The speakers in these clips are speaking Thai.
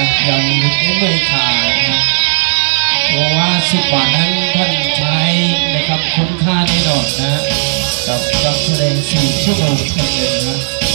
นะยังนี้ไม่ขาดนะเพราะว่าสิบบาทนั้นท่านใช้นะครับคุ้มค่าแน่นอนนะกับกับแสดงสี่ชั่วโมงเต็มนะ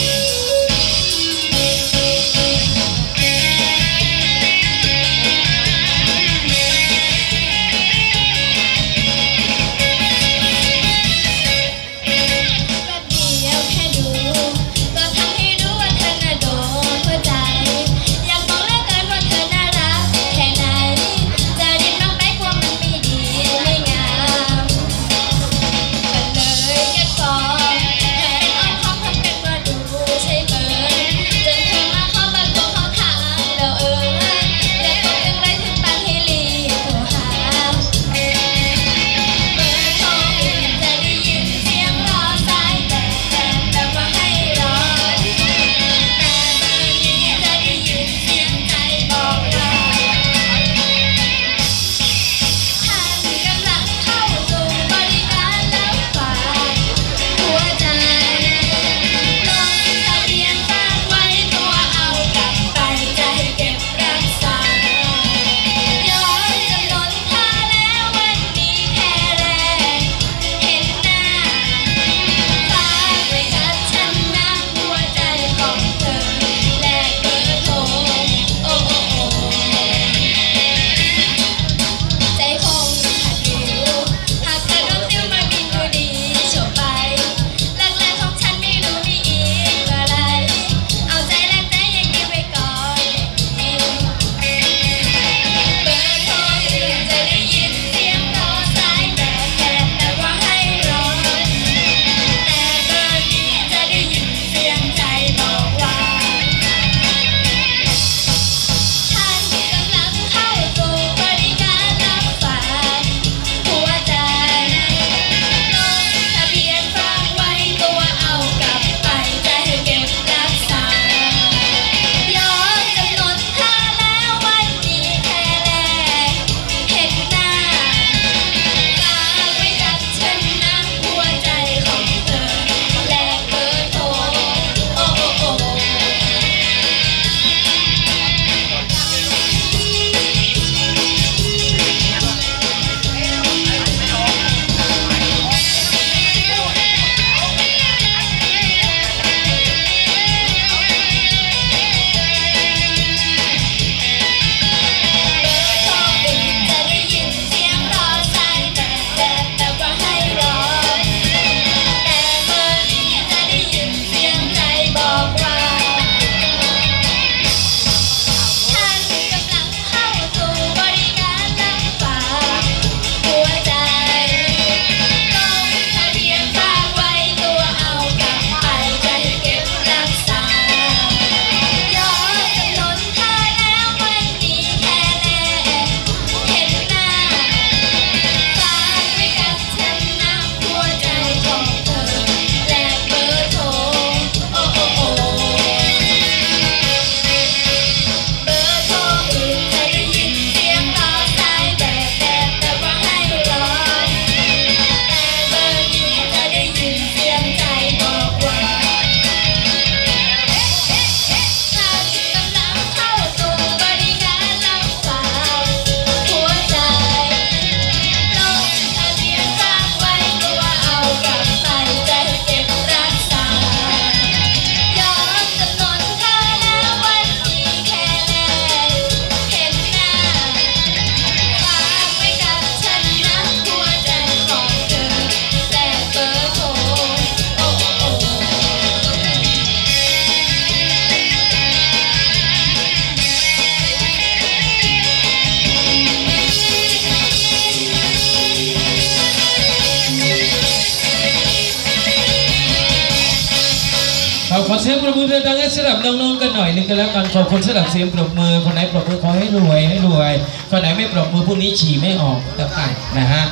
คนสื้อลือเสียงปรบมือ คนไหนปรบมือขอให้รวยให้รวย คนไหนไม่ปรบมือพวกนี้ฉี่ไม่ออกแล้วกันะฮะ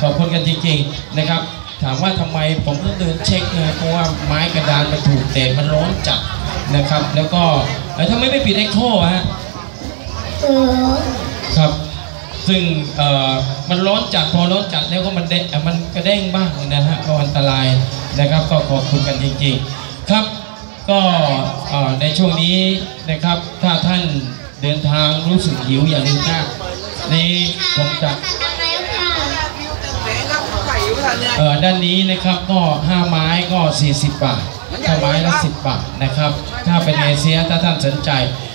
ขอบคุณกันจริงๆนะครับ ถามว่าทำไมผมต้องเดินเช็คเนะเพราะว่าไม้กระดานมันถูกแดดมันร้อนจัดนะครับ แล้วก็ทำไมไม่ปิดไอโคฮะครับซึ่งมันร้อนจัดพอร้อนจัดแล้วก็มันเด้มันกระเด้งบ้างนะฮะก็อันตรายนะครับ ก็ขอบคุณกันจริงๆ ครับ ก็ในช่วงนี้นะครับถ้าท่านเดินทางรู้สึกหิวอย่าลืมนะนี่ผมจะด้านนี้นะครับก็ 5 ไม้ก็ 40 บาทถ้าไม้ละ 10 บาทนะครับ ถ้าเป็นเอเชียถ้าท่านสนใจ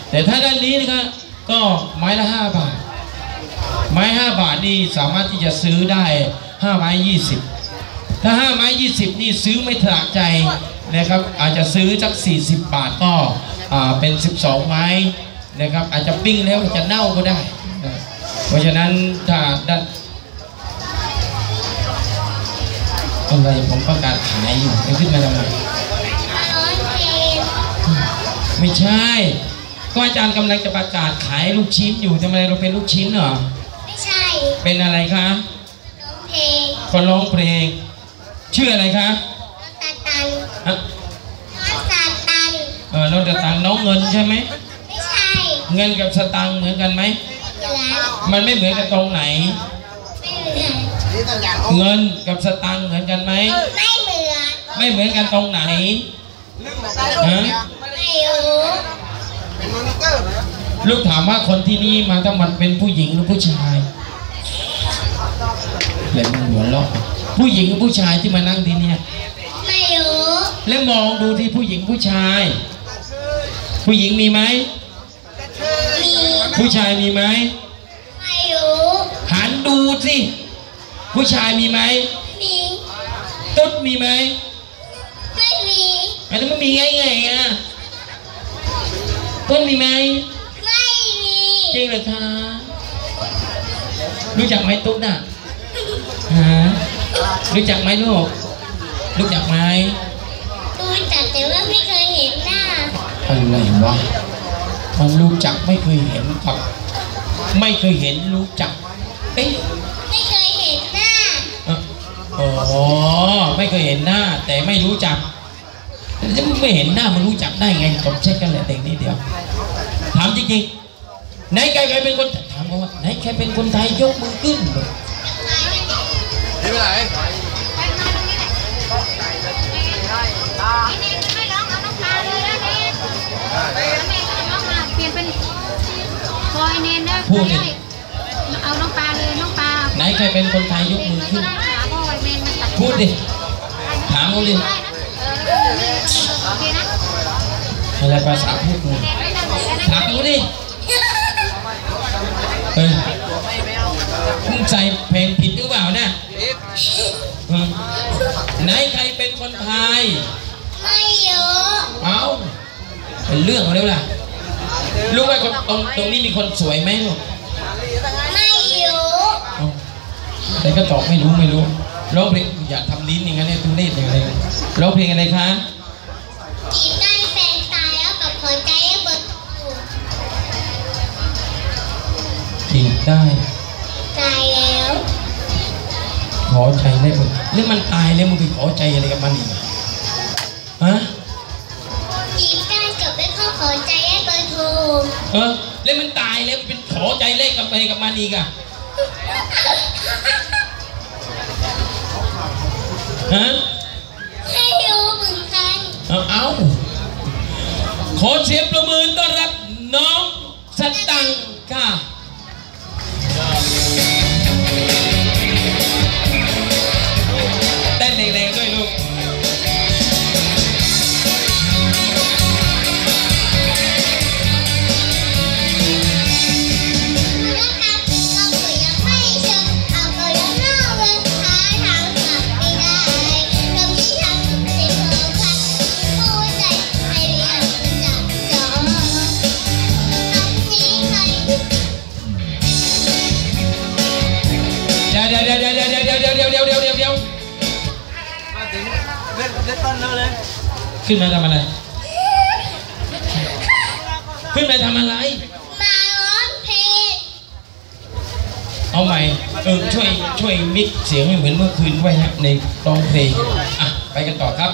แต่ถ้าด้านนี้นะครับก็ไม้ละ 5 บาท ไม้ 5 บาทนี่สามารถที่จะซื้อได้ 5 ไม้ 20 ถ้า 5 ไม้ 20 นี่ซื้อไม่ถนัดใจ นะครับอาจจะซื้อสัก 40 บาทก็อ่าเป็น 12 ไม้นะครับอาจจะปิ้งแล้วอาจจะเน่าก็ได้นะเพราะฉะนั้นถ้าด้านอะไรผมประกาศขายอยู่ไม่ขึ้นมาทำไมร้อนเพลงไม่ใช่ ก็อาจารย์กำลังจะประกาศขายลูกชิ้นอยู่ทำไมเราเป็นลูกชิ้นเหรอไม่ใช่ เป็นอะไรคะร้องเพลงคนร้องเพลงชื่ออะไรคะ น้องตาตัน อะ น้องตาตัน เออน้องสตังค์น้องเงินใช่ไหมไม่ใช่ เงินกับสตังค์เหมือนกันไหมเหมือนมันไม่เหมือนกันตรงไหนไม่เหมือนเงินกับสตังค์เหมือนกันไหมไม่เหมือน ไม่เหมือนกันตรงไหนฮะไม่รู้ลูกถามว่าคนที่นี่มาทั้งหมดเป็นผู้หญิงหรือผู้ชายเลยมันหัวเราะผู้หญิงหรือผู้ชายที่มานั่งที่เนี่ยไม่รู้ แล้วมองดูที่ผู้หญิงผู้ชาย ผู้หญิงมีไหมมีผู้ชายมีไหมไม่รู้หันดูสิผู้ชายมีไหมมีตุ๊ดมีไหมไม่มีอันนั้นมันมีไงไงอะต้นมีไหมไม่มีจริงเหรอคะรู้จักไหมตุ๊ดน่ะฮะรู้จักไหมลูกรู้จักไหมรู้จักแต่ว่าไม่เคยเห็นหน้า อะไรวะมันรู้จักไม่เคยเห็นกับ ไม่เคยเห็นรู้จัก เอ๊ะไม่เคยเห็นหน้าเอ่ออ๋อไม่เคยเห็นหน้า แต่ไม่รู้จักจะไม่เห็นหน้ามันรู้จักได้ไงตบเช็คกันแหละเด็กนี่เดียว ถามจริงๆไหนใครใครเป็นคนถามว่าไหนใครเป็นคนไทยยกมือขึ้นนี่ไปไหนไม่ร้องเอาน้ อยเนนเด้อพูดดิเอาน้องปลาเลยน้องปลาไหนใครเป็นคนไทยยกมือขึ้นหาพ่อไอ้เนนมันตัดพูดดิถามเขาดิได้นะเออแล้วก็มีโอเคนะอะไรภาษาพูดมึงไม่ต้องบอกกันนะถามเขาดิเออมึงใส่เพลงผิดหรือเปล่าเนี่ยอืมไหนใครเป็นคนไทย ไม่รู้เอาเป็นเรื่องแล้วล่ะ รู้ไหมคนตรงตรงนี้มีคนสวยไหมลูกไม่รู้เอาแต่ก็ตอบไม่รู้ไม่รู้ร้องเพลงอย่าทำลิ้นอย่างนั้นเนี่ยทุเรศอย่างไรร้องเพลงอะไรคะจีบได้แฟนตายแล้วกับหัวใจให้เบิกจีบได้ตายแล้ว ขอใจได้หมดแล้วมันตายแล้วมึงไปขอใจอะไรกับมันอีกฮะ เออแล้วมันตายแล้วเป็นขอใจเลขกับไปกับมันอีกอะฮะไม่รู้เหมือนกัน เอาเอาขอเสียงประ เล่นเล่นต้นแล้วเลยขึ้นมาทำอะไร ขึ้นมาทำอะไร มาร้องเพลง เอาใหม่ เออช่วยช่วยมิกเสียงให้เหมือนเมื่อคืนไว้ฮะในร้องเพลง อะ ไปกันต่อครับ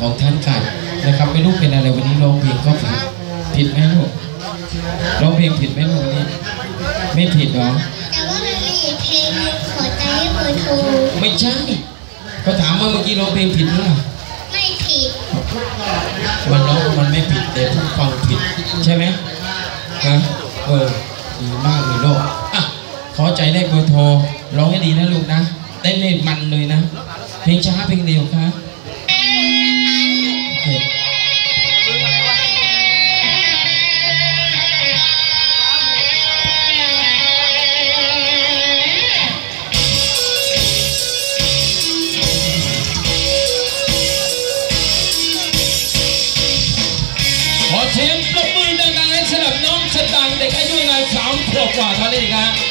ของท่านค่ะนะครับไม่รู้เป็นอะไรวันนี้ร้องเพลงก็ผิดผิดไหมลูกร้องเพลงผิดไหมลูกวันนี้ ไม่ผิดหรอแต่ว่ามันมีอีกเพลงหนึงขอใจให้เบอร์โทรไม่ใช่เขาถามว่าเมื่อกี้ร้องเพลงผิดหรือเปล่าไม่ผิด มันร้องมันไม่ผิดแต่ทุกฟังผิดใช่ไหมฮะเออดีมากเลยลูกอะขอใจได้เบอร์โทรร้องให้ดีนะลูกนะเต้นให้มันเลยนะ เพลงช้าเพลงเร็วครับามขว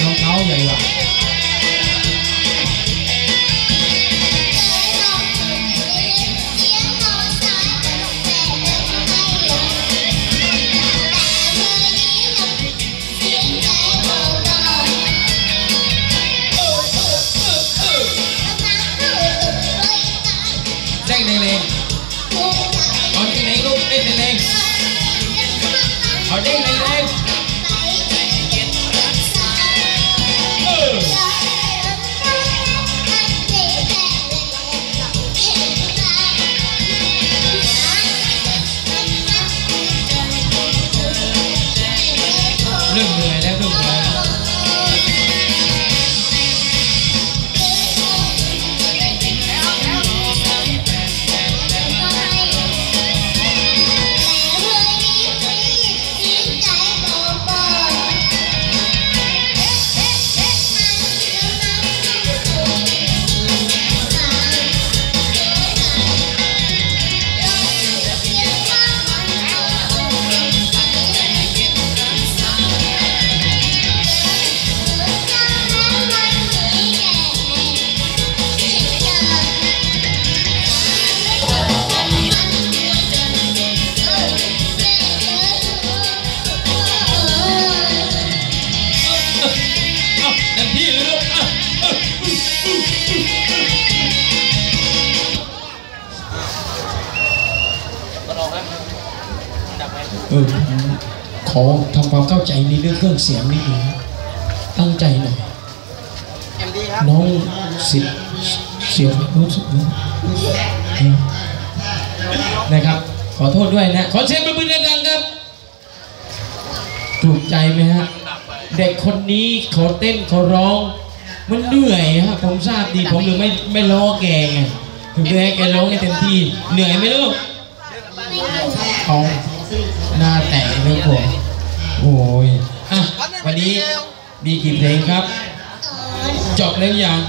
กไปไเออขขอทำความเข้าใจในเรื่องเครื่องเสียงนิดนึงนะตั้งใจหน่อยเอ็มดีครับน้องสิทธิ์เสียงรู้สึกไหมเออนะครับ ขอโทษด้วยนะขอเสียงประมือดังๆครับถูกใจไหมฮะเด็กคนนี้เขาเต้นเขาร้องมันเหนื่อยฮะผมทราบดีผมเลยไม่ไม่ล้อแกไงถึงได้ให้แกร้องให้เต็มที่เหนื่อยไหมลูกเอา หน้าแตกเลยผมโอ้ยอะวันนี้มีกี่เพลงครับ จบแล้วยัง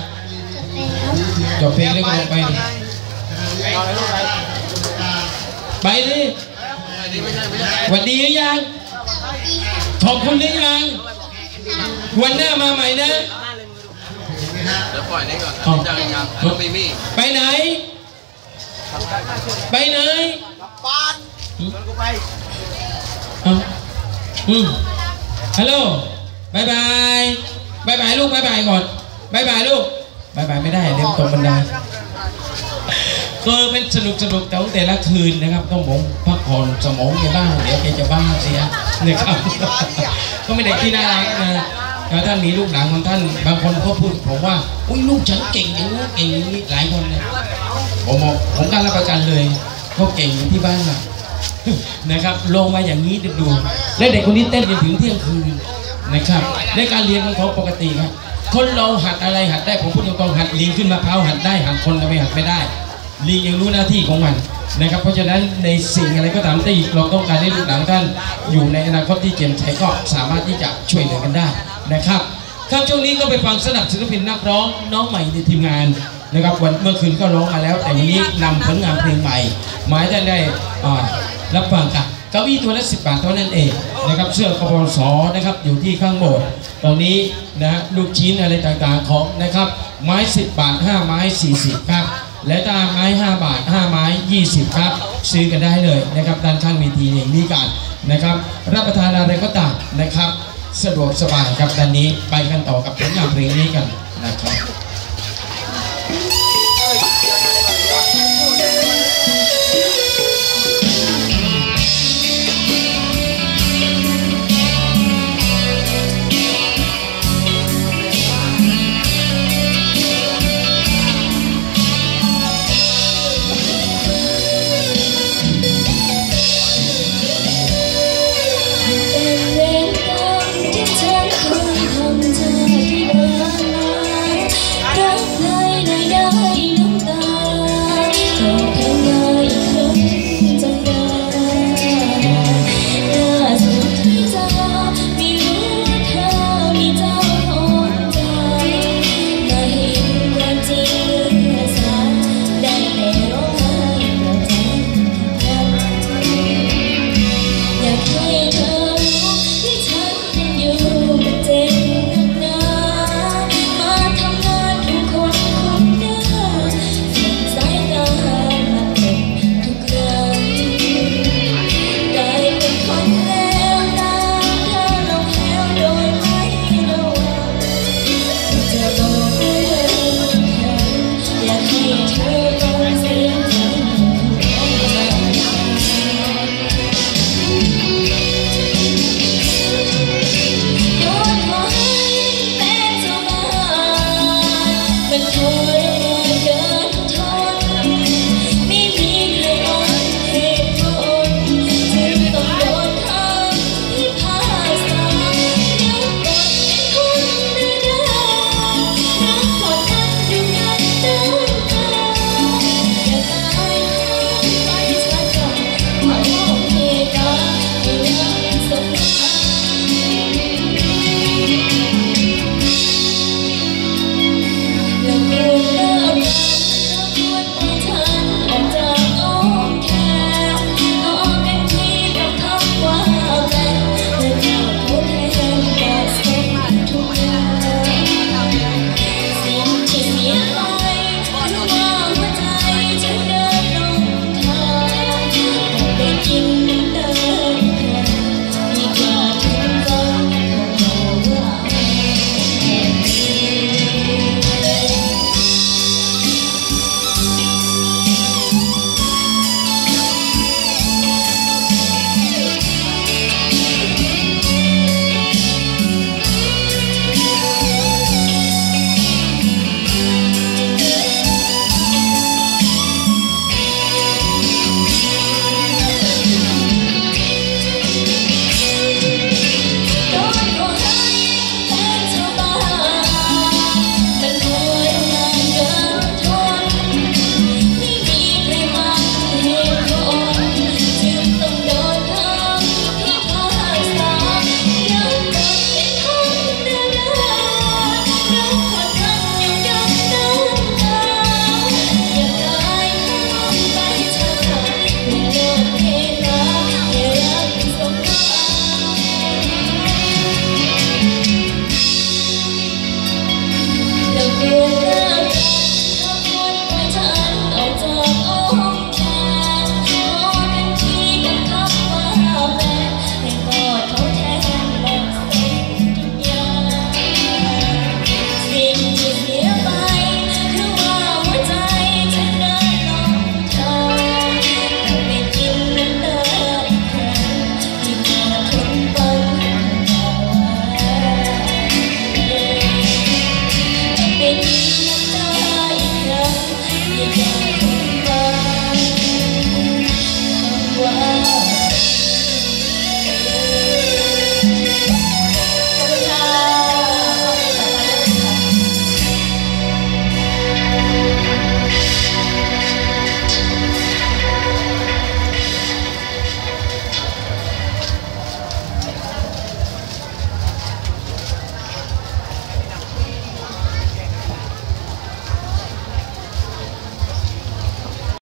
จบเพลงแล้วก็ลงไปดิเอาเลยลูกไปไปดิอันนี้ไม่ใช่ไม่ใช่หวันดีหรือยังขอบคุณหรือยังวันหน้ามาใหม่นะเดี๋ยวปล่อยนี่ก่อนอ๋อยังยังต้องมีมี่ไปไหน ไปไหนปานชวนกูไป เอาอืมฮัลโหลบายบายบายบายลูกบายบายก่อนบายบายลูกบายบายไม่ได้เดี๋ยวตกบันไดก็เป็นสนุกสนุกแต่ว่าแต่ละคืนนะครับ ต้องผมพักผ่อนสมองในบ้างเดี๋ยวแกจะบ้าเสียนะครับ ก็ไม่ได้ที่น่ารักนะแล้วท่านมีลูกหลานของท่านบางคนก็พูดผมว่าอุ้ยลูกฉันเก่งอย่างนู้นเก่งอย่างนี้หลายคนเนี่ยผมบอกผมกล้ารรับประกันเลยเขาเก่งอยู่ที่บ้านน่ะ นะครับลงมาอย่างนี้ดูดูและเด็กคนนี้เต้นจนถึงเที่ยงคืนนะครับในการเรียนของเขาปกติครับคนเราหัดอะไรหัดได้ผมพูดตรงๆหัดลิงขึ้นมะพร้าวหัดได้หัดคนไม่หัดไม่ได้ลิงยังรู้หน้าที่ของมันนะครับ เพราะฉะนั้นในสิ่งอะไรก็ตามที่เราต้องการให้ลูกหลานท่านอยู่ในอนาคตที่เจมใช้ก็สามารถที่จะช่วยเหลือกันได้นะครับครับช่วงนี้ก็ไปฟังสนับศิลปินนักร้องน้องใหม่ในทีมงานนะครับวันเมื่อคืนก็ร้องมาแล้ว แต่วันนี้นำผลงานเพลงใหม่มาให้ท่านได้อ่า รับฟังกันเก้าอี้ตัวละสิบบาทเท่านั้นเองนะครับเสื้อกบสนะครับอยู่ที่ข้างโบสถ์ตรงนี้นะลูกชิ้นอะไรต่างๆของนะครับไม้10บาท5ไม้40ครับและถ้าไม้5บาท5ไม้20ครับซื้อกันได้เลยนะครับด้านข้างเวทีอย่งนี้กันนะครับรับประทานอะไรก็ตามนะครับ สะดวกสบายครับด้านนี้ไปกันต่อกับผลงานเพลงนี้กันนะครับ